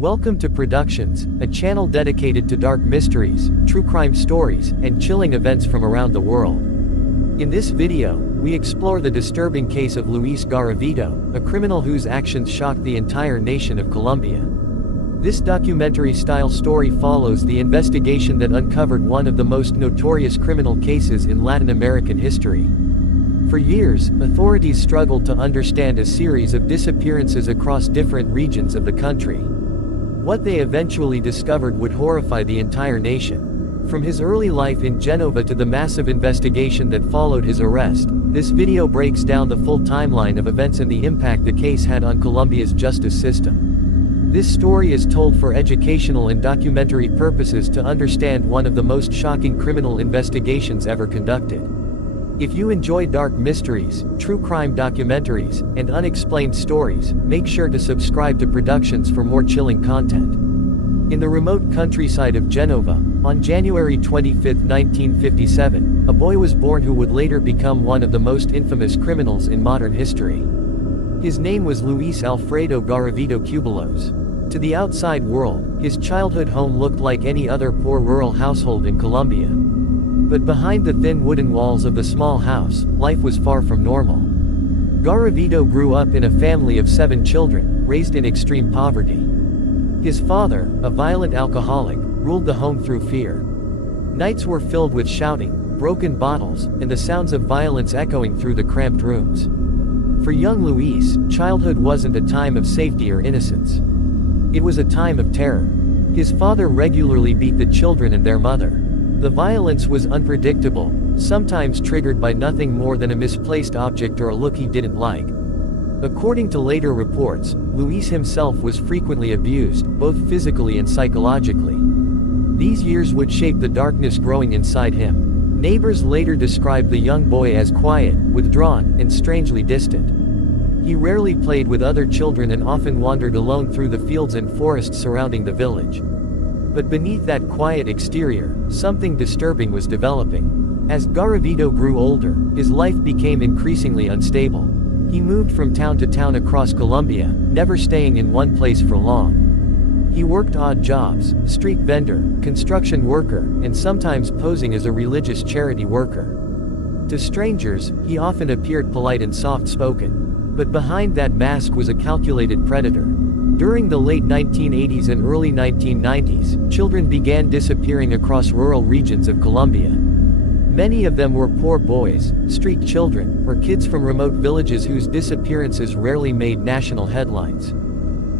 Welcome to Productions, a channel dedicated to dark mysteries, true crime stories, and chilling events from around the world. In this video, we explore the disturbing case of Luis Garavito, a criminal whose actions shocked the entire nation of Colombia. This documentary-style story follows the investigation that uncovered one of the most notorious criminal cases in Latin American history. For years, authorities struggled to understand a series of disappearances across different regions of the country. What they eventually discovered would horrify the entire nation. From his early life in Genova to the massive investigation that followed his arrest, this video breaks down the full timeline of events and the impact the case had on Colombia's justice system. This story is told for educational and documentary purposes to understand one of the most shocking criminal investigations ever conducted. If you enjoy dark mysteries, true crime documentaries, and unexplained stories, make sure to subscribe to Productions for more chilling content. In the remote countryside of Genova, on January 25, 1957, a boy was born who would later become one of the most infamous criminals in modern history. His name was Luis Alfredo Garavito Cubelos. To the outside world, his childhood home looked like any other poor rural household in Colombia. But behind the thin wooden walls of the small house, life was far from normal. Garavito grew up in a family of 7 children, raised in extreme poverty. His father, a violent alcoholic, ruled the home through fear. Nights were filled with shouting, broken bottles, and the sounds of violence echoing through the cramped rooms. For young Luis, childhood wasn't a time of safety or innocence. It was a time of terror. His father regularly beat the children and their mother. The violence was unpredictable, sometimes triggered by nothing more than a misplaced object or a look he didn't like. According to later reports, Luis himself was frequently abused, both physically and psychologically. These years would shape the darkness growing inside him. Neighbors later described the young boy as quiet, withdrawn, and strangely distant. He rarely played with other children and often wandered alone through the fields and forests surrounding the village. But beneath that quiet exterior, something disturbing was developing. As Garavito grew older, his life became increasingly unstable. He moved from town to town across Colombia, never staying in one place for long. He worked odd jobs, street vendor, construction worker, and sometimes posing as a religious charity worker. To strangers, he often appeared polite and soft-spoken. But behind that mask was a calculated predator. During the late 1980s and early 1990s, children began disappearing across rural regions of Colombia. Many of them were poor boys, street children, or kids from remote villages whose disappearances rarely made national headlines.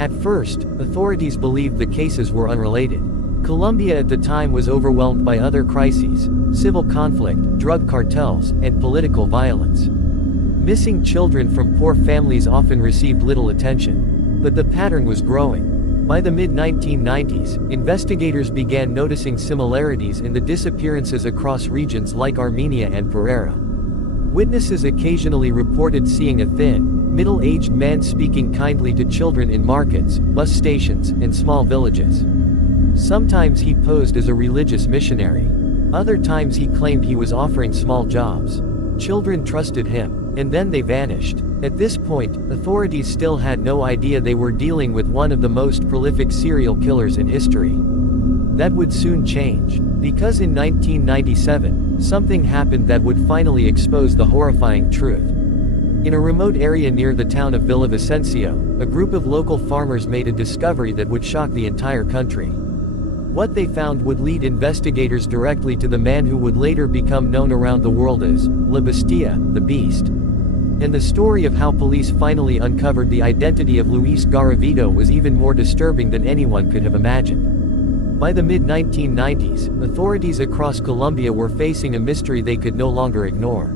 At first, authorities believed the cases were unrelated. Colombia at the time was overwhelmed by other crises, civil conflict, drug cartels, and political violence. Missing children from poor families often received little attention. But the pattern was growing. By the mid-1990s, investigators began noticing similarities in the disappearances across regions like Armenia and Pereira. Witnesses occasionally reported seeing a thin, middle-aged man speaking kindly to children in markets, bus stations, and small villages. Sometimes he posed as a religious missionary. Other times he claimed he was offering small jobs. Children trusted him, and then they vanished. At this point, authorities still had no idea they were dealing with one of the most prolific serial killers in history. That would soon change. Because in 1997, something happened that would finally expose the horrifying truth. In a remote area near the town of Villavicencio, a group of local farmers made a discovery that would shock the entire country. What they found would lead investigators directly to the man who would later become known around the world as La Bestia, the Beast. And the story of how police finally uncovered the identity of Luis Garavito was even more disturbing than anyone could have imagined. By the mid-1990s, authorities across Colombia were facing a mystery they could no longer ignore.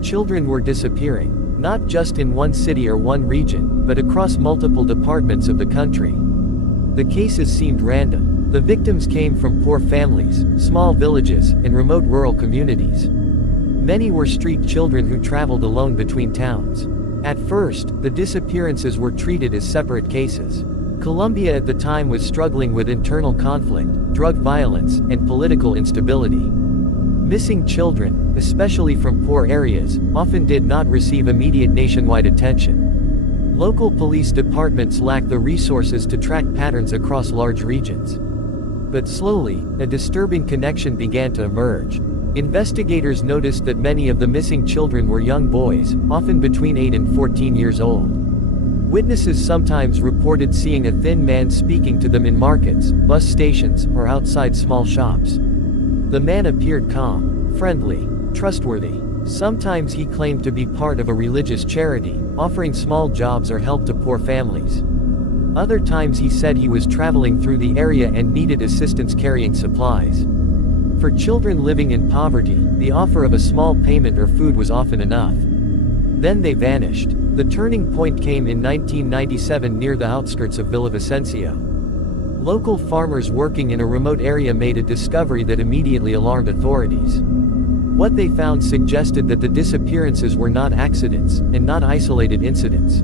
Children were disappearing, not just in one city or one region, but across multiple departments of the country. The cases seemed random. The victims came from poor families, small villages, and remote rural communities. Many were street children who traveled alone between towns. At first, the disappearances were treated as separate cases. Colombia at the time was struggling with internal conflict, drug violence, and political instability. Missing children, especially from poor areas, often did not receive immediate nationwide attention. Local police departments lacked the resources to track patterns across large regions. But slowly, a disturbing connection began to emerge. Investigators noticed that many of the missing children were young boys, often between 8 and 14 years old. Witnesses sometimes reported seeing a thin man speaking to them in markets, bus stations, or outside small shops. The man appeared calm, friendly, trustworthy. Sometimes he claimed to be part of a religious charity, offering small jobs or help to poor families. Other times he said he was traveling through the area and needed assistance carrying supplies. For children living in poverty, the offer of a small payment or food was often enough. Then they vanished. The turning point came in 1997 near the outskirts of Villavicencio. Local farmers working in a remote area made a discovery that immediately alarmed authorities. What they found suggested that the disappearances were not accidents, and not isolated incidents.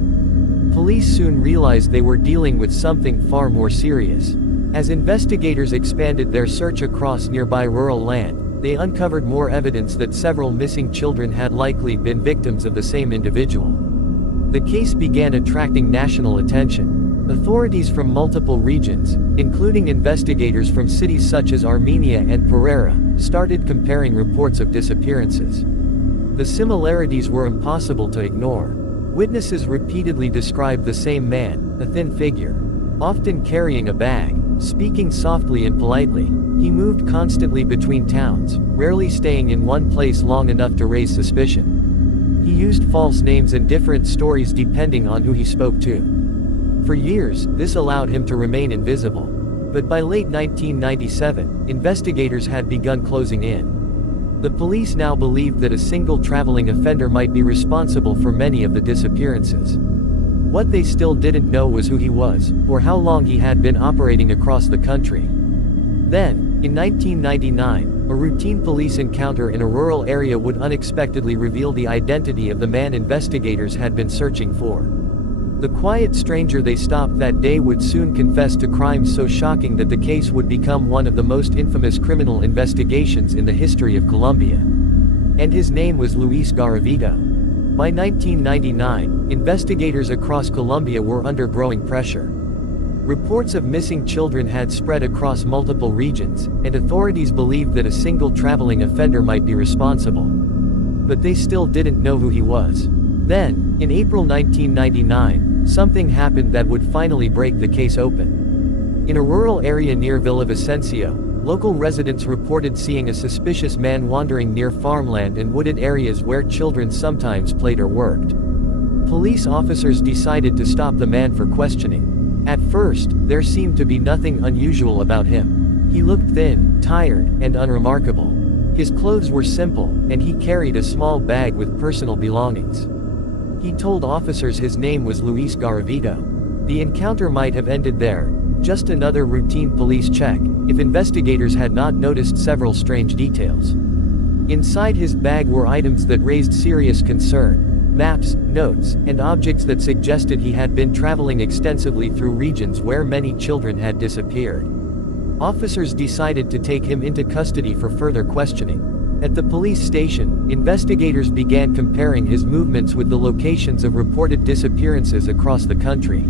Police soon realized they were dealing with something far more serious. As investigators expanded their search across nearby rural land, they uncovered more evidence that several missing children had likely been victims of the same individual. The case began attracting national attention. Authorities from multiple regions, including investigators from cities such as Armenia and Pereira, started comparing reports of disappearances. The similarities were impossible to ignore. Witnesses repeatedly described the same man, a thin figure, often carrying a bag, speaking softly and politely. He moved constantly between towns, rarely staying in one place long enough to raise suspicion. He used false names and different stories depending on who he spoke to. For years, this allowed him to remain invisible. But by late 1997, investigators had begun closing in. The police now believed that a single traveling offender might be responsible for many of the disappearances. What they still didn't know was who he was, or how long he had been operating across the country. Then, in 1999, a routine police encounter in a rural area would unexpectedly reveal the identity of the man investigators had been searching for. The quiet stranger they stopped that day would soon confess to crimes so shocking that the case would become one of the most infamous criminal investigations in the history of Colombia. And his name was Luis Garavito. By 1999, investigators across Colombia were under growing pressure. Reports of missing children had spread across multiple regions, and authorities believed that a single traveling offender might be responsible. But they still didn't know who he was. Then, in April 1999, something happened that would finally break the case open. In a rural area near Villavicencio, local residents reported seeing a suspicious man wandering near farmland and wooded areas where children sometimes played or worked. Police officers decided to stop the man for questioning. At first, there seemed to be nothing unusual about him. He looked thin, tired, and unremarkable. His clothes were simple, and he carried a small bag with personal belongings. He told officers his name was Luis Garavito. The encounter might have ended there, just another routine police check, if investigators had not noticed several strange details. Inside his bag were items that raised serious concern. Maps, notes, and objects that suggested he had been traveling extensively through regions where many children had disappeared. Officers decided to take him into custody for further questioning. At the police station, investigators began comparing his movements with the locations of reported disappearances across the country.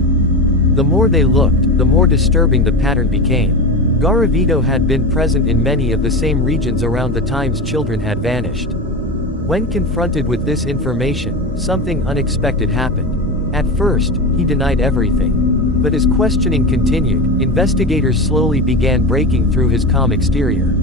The more they looked, the more disturbing the pattern became. Garavito had been present in many of the same regions around the times children had vanished. When confronted with this information, something unexpected happened. At first, he denied everything. But as questioning continued, investigators slowly began breaking through his calm exterior.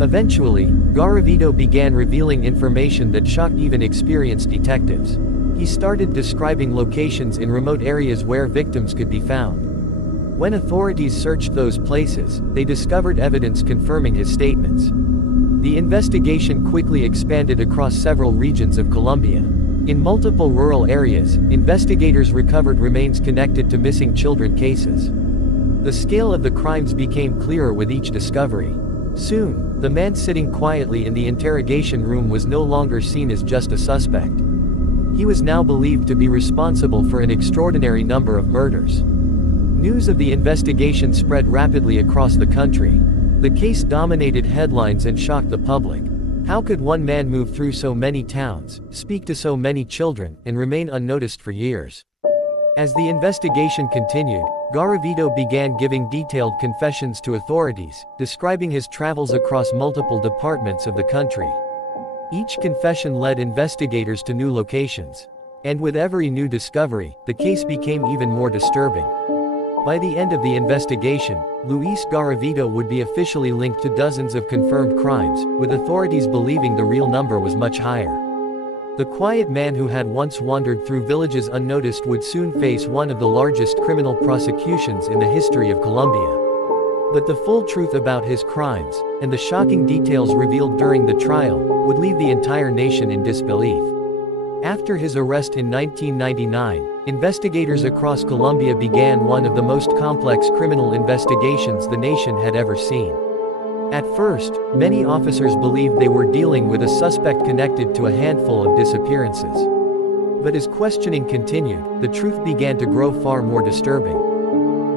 Eventually, Garavito began revealing information that shocked even experienced detectives. He started describing locations in remote areas where victims could be found. When authorities searched those places, they discovered evidence confirming his statements. The investigation quickly expanded across several regions of Colombia. In multiple rural areas, investigators recovered remains connected to missing children cases. The scale of the crimes became clearer with each discovery. Soon, the man sitting quietly in the interrogation room was no longer seen as just a suspect. He was now believed to be responsible for an extraordinary number of murders. News of the investigation spread rapidly across the country. The case dominated headlines and shocked the public. How could one man move through so many towns, speak to so many children, and remain unnoticed for years? As the investigation continued, Garavito began giving detailed confessions to authorities, describing his travels across multiple departments of the country. Each confession led investigators to new locations. And with every new discovery, the case became even more disturbing. By the end of the investigation, Luis Garavito would be officially linked to dozens of confirmed crimes, with authorities believing the real number was much higher. The quiet man who had once wandered through villages unnoticed would soon face one of the largest criminal prosecutions in the history of Colombia. But the full truth about his crimes, and the shocking details revealed during the trial, would leave the entire nation in disbelief. After his arrest in 1999, investigators across Colombia began one of the most complex criminal investigations the nation had ever seen. At first, many officers believed they were dealing with a suspect connected to a handful of disappearances. But as questioning continued, the truth began to grow far more disturbing.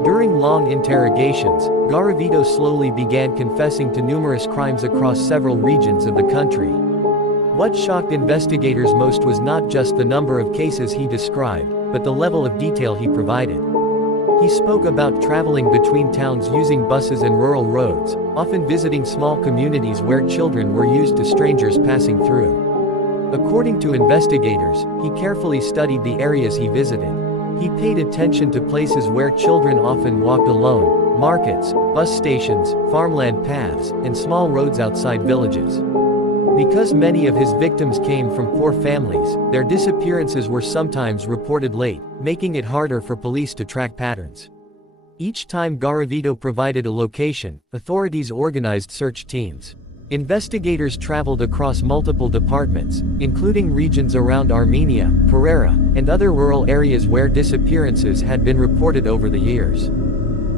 During long interrogations, Garavito slowly began confessing to numerous crimes across several regions of the country. What shocked investigators most was not just the number of cases he described, but the level of detail he provided. He spoke about traveling between towns using buses and rural roads, often visiting small communities where children were used to strangers passing through. According to investigators, he carefully studied the areas he visited. He paid attention to places where children often walked alone: markets, bus stations, farmland paths, and small roads outside villages. Because many of his victims came from poor families, their disappearances were sometimes reported late, making it harder for police to track patterns. Each time Garavito provided a location, authorities organized search teams. Investigators traveled across multiple departments, including regions around Armenia, Pereira, and other rural areas where disappearances had been reported over the years.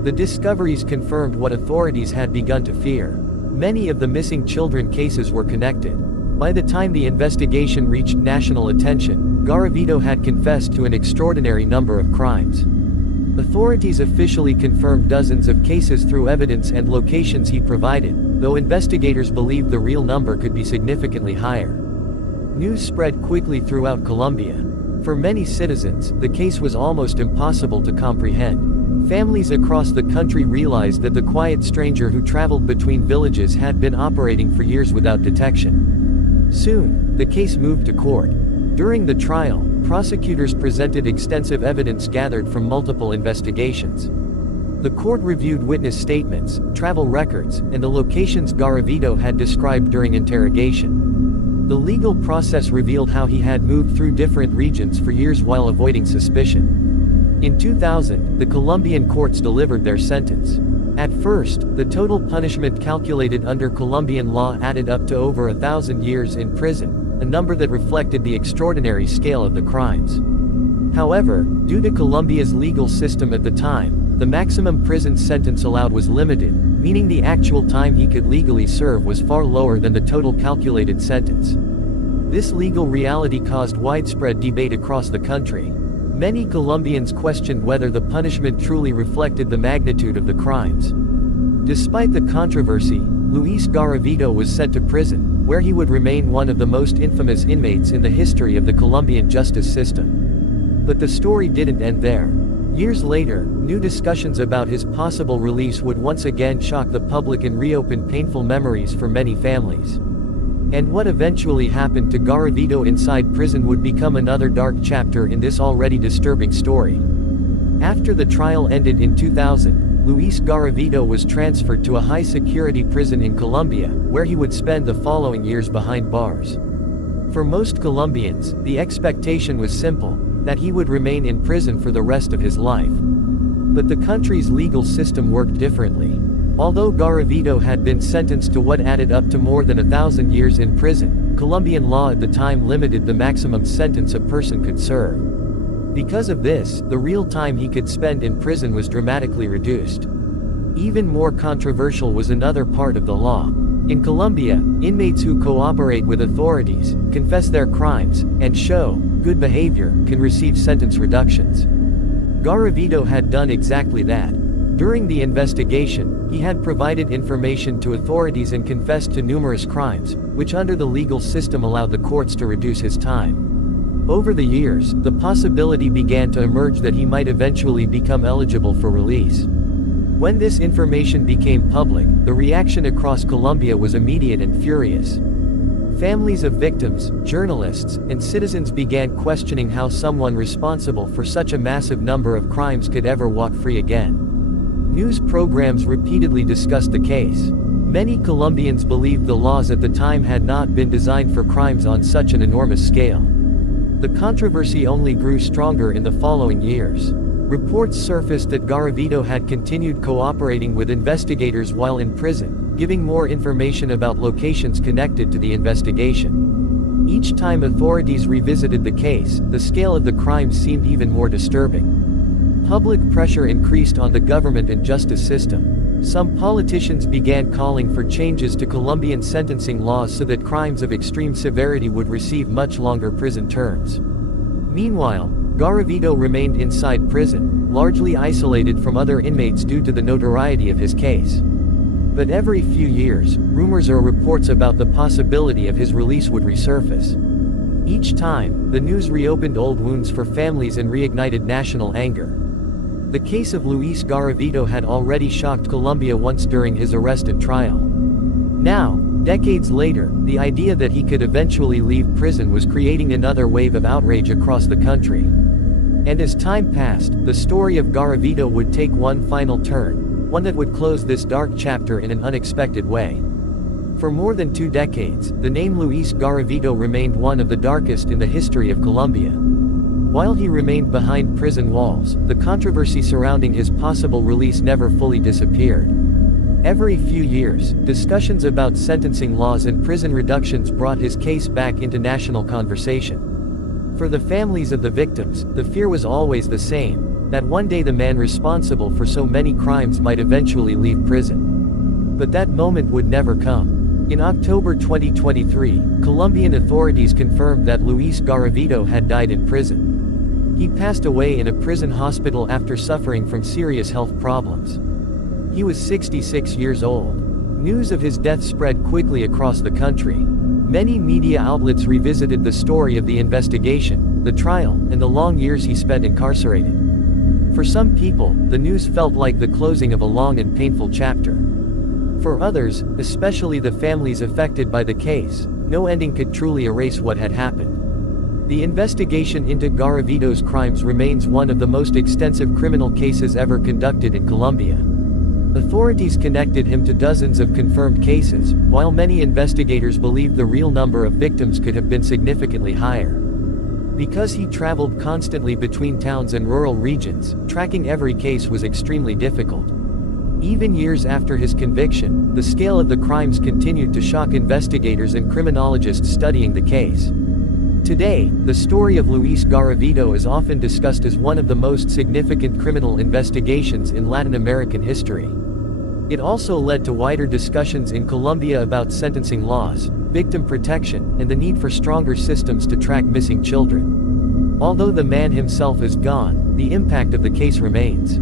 The discoveries confirmed what authorities had begun to fear. Many of the missing children cases were connected. By the time the investigation reached national attention, Garavito had confessed to an extraordinary number of crimes. Authorities officially confirmed dozens of cases through evidence and locations he provided, though investigators believed the real number could be significantly higher. News spread quickly throughout Colombia. For many citizens, the case was almost impossible to comprehend. Families across the country realized that the quiet stranger who traveled between villages had been operating for years without detection. Soon, the case moved to court. During the trial, prosecutors presented extensive evidence gathered from multiple investigations. The court reviewed witness statements, travel records, and the locations Garavito had described during interrogation. The legal process revealed how he had moved through different regions for years while avoiding suspicion. In 2000, the Colombian courts delivered their sentence. At first, the total punishment calculated under Colombian law added up to over 1,000 years in prison, a number that reflected the extraordinary scale of the crimes. However, due to Colombia's legal system at the time, the maximum prison sentence allowed was limited, meaning the actual time he could legally serve was far lower than the total calculated sentence. This legal reality caused widespread debate across the country. Many Colombians questioned whether the punishment truly reflected the magnitude of the crimes. Despite the controversy, Luis Garavito was sent to prison, where he would remain one of the most infamous inmates in the history of the Colombian justice system. But the story didn't end there. Years later, new discussions about his possible release would once again shock the public and reopen painful memories for many families. And what eventually happened to Garavito inside prison would become another dark chapter in this already disturbing story. After the trial ended in 2000, Luis Garavito was transferred to a high-security prison in Colombia, where he would spend the following years behind bars. For most Colombians, the expectation was simple, that he would remain in prison for the rest of his life. But the country's legal system worked differently. Although Garavito had been sentenced to what added up to more than 1,000 years in prison, Colombian law at the time limited the maximum sentence a person could serve. Because of this, the real time he could spend in prison was dramatically reduced. Even more controversial was another part of the law. In Colombia, inmates who cooperate with authorities, confess their crimes, and show good behavior can receive sentence reductions. Garavito had done exactly that. During the investigation, he had provided information to authorities and confessed to numerous crimes, which under the legal system allowed the courts to reduce his time. Over the years, the possibility began to emerge that he might eventually become eligible for release. When this information became public, the reaction across Colombia was immediate and furious. Families of victims, journalists, and citizens began questioning how someone responsible for such a massive number of crimes could ever walk free again. News programs repeatedly discussed the case. Many Colombians believed the laws at the time had not been designed for crimes on such an enormous scale. The controversy only grew stronger in the following years. Reports surfaced that Garavito had continued cooperating with investigators while in prison, giving more information about locations connected to the investigation. Each time authorities revisited the case, the scale of the crime seemed even more disturbing. Public pressure increased on the government and justice system. Some politicians began calling for changes to Colombian sentencing laws so that crimes of extreme severity would receive much longer prison terms. Meanwhile, Garavito remained inside prison, largely isolated from other inmates due to the notoriety of his case. But every few years, rumors or reports about the possibility of his release would resurface. Each time, the news reopened old wounds for families and reignited national anger. The case of Luis Garavito had already shocked Colombia once during his arrest and trial. Now, decades later, the idea that he could eventually leave prison was creating another wave of outrage across the country. And as time passed, the story of Garavito would take one final turn, one that would close this dark chapter in an unexpected way. For more than 2 decades, the name Luis Garavito remained one of the darkest in the history of Colombia. While he remained behind prison walls, the controversy surrounding his possible release never fully disappeared. Every few years, discussions about sentencing laws and prison reductions brought his case back into national conversation. For the families of the victims, the fear was always the same, that one day the man responsible for so many crimes might eventually leave prison. But that moment would never come. In October 2023, Colombian authorities confirmed that Luis Garavito had died in prison. He passed away in a prison hospital after suffering from serious health problems. He was 66 years old. News of his death spread quickly across the country. Many media outlets revisited the story of the investigation, the trial, and the long years he spent incarcerated. For some people, the news felt like the closing of a long and painful chapter. For others, especially the families affected by the case, no ending could truly erase what had happened. The investigation into Garavito's crimes remains one of the most extensive criminal cases ever conducted in Colombia. Authorities connected him to dozens of confirmed cases, while many investigators believed the real number of victims could have been significantly higher. Because he traveled constantly between towns and rural regions, tracking every case was extremely difficult. Even years after his conviction, the scale of the crimes continued to shock investigators and criminologists studying the case. Today, the story of Luis Garavito is often discussed as one of the most significant criminal investigations in Latin American history. It also led to wider discussions in Colombia about sentencing laws, victim protection, and the need for stronger systems to track missing children. Although the man himself is gone, the impact of the case remains.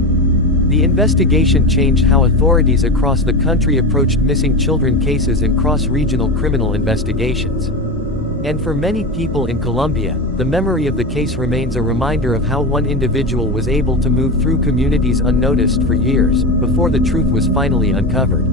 The investigation changed how authorities across the country approached missing children cases and cross-regional criminal investigations. And for many people in Colombia, the memory of the case remains a reminder of how one individual was able to move through communities unnoticed for years, before the truth was finally uncovered.